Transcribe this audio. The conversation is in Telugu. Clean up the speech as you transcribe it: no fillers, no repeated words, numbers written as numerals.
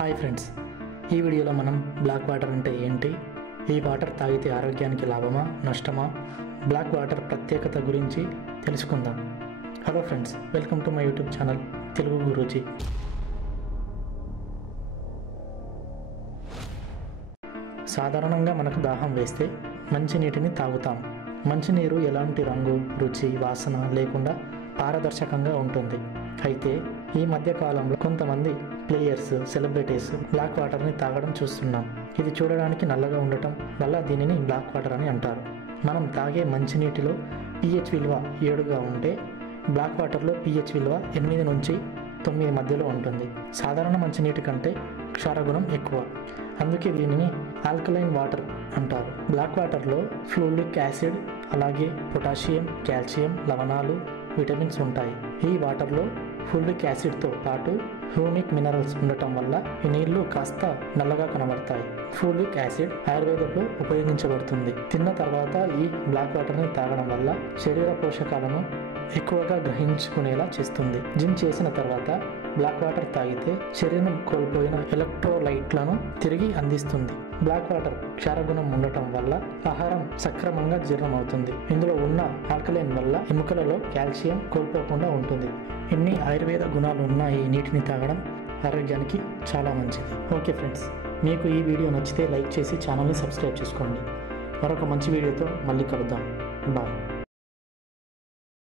హాయ్ ఫ్రెండ్స్, ఈ వీడియోలో మనం బ్లాక్ వాటర్ అంటే ఏంటి, ఈ వాటర్ తాగితే ఆరోగ్యానికి లాభమా నష్టమా, బ్లాక్ వాటర్ ప్రత్యేకత గురించి తెలుసుకుందాం. Hello friends, welcome to my YouTube channel Telugu Guruji. సాధారణంగా మనకు దాహం వేస్తే మంచినీటిని తాగుతాం. మంచినీరు ఎలాంటి రంగు, రుచి, వాసన లేకుండా పారదర్శకంగా ఉంటుంది. అయితే ఈ మధ్య కాలంలో కొంతమంది ప్లేయర్స్, సెలబ్రిటీస్ బ్లాక్ వాటర్ని తాగడం చూస్తున్నాం. ఇది చూడడానికి నల్లగా ఉండటం వల్ల దీనిని బ్లాక్ వాటర్ అని అంటారు. మనం తాగే మంచినీటిలో pH విలువ 7గా ఉంటే బ్లాక్ వాటర్లో pH విలువ 8 నుంచి 9 మధ్యలో ఉంటుంది. సాధారణ మంచినీటి కంటే క్షారగుణం ఎక్కువ, అందుకే దీనిని ఆల్కలైన్ వాటర్ అంటారు. బ్లాక్ వాటర్లో ఫ్లూరిక్ యాసిడ్, అలాగే పొటాషియం, కాల్షియం, లవణాలు, విటమిన్స్ ఉంటాయి. ఈ వాటర్లో ఫ్లూరిక్ యాసిడ్తో పాటు హ్యూమిక్ మినరల్స్ ఉండటం వల్ల ఈ నీళ్లు కాస్త నల్లగా కనబడతాయి. ఫ్లూరిక్ యాసిడ్ ఆయుర్వేదంలో ఉపయోగించబడుతుంది. తిన్న తర్వాత ఈ బ్లాక్ వాటర్ని తాగడం వల్ల శరీర పోషకాలను ఎక్కువగా గ్రహించుకునేలా చేస్తుంది. జిమ్ చేసిన తర్వాత బ్లాక్ వాటర్ తాగితే శరీరం కోల్పోయిన ఎలక్ట్రోలైట్లను తిరిగి అందిస్తుంది. బ్లాక్ వాటర్ క్షారగుణం ఉండటం వల్ల ఆహారం సక్రమంగా జీర్ణమవుతుంది. ఇందులో ఉన్న ఆల్కలైన్ వల్ల ఎముకలలో కాల్షియం కోల్పోకుండా ఉంటుంది. ఇన్ని ఆయుర్వేద గుణాలు ఉన్న ఈ నీటిని తాగడం ఆరోగ్యానికి చాలా మంచిది. ఓకే ఫ్రెండ్స్, మీకు ఈ వీడియో నచ్చితే లైక్ చేసి ఛానల్ని సబ్స్క్రైబ్ చేసుకోండి. మరొక మంచి వీడియోతో మళ్ళీ కలుద్దాం. బాయ్.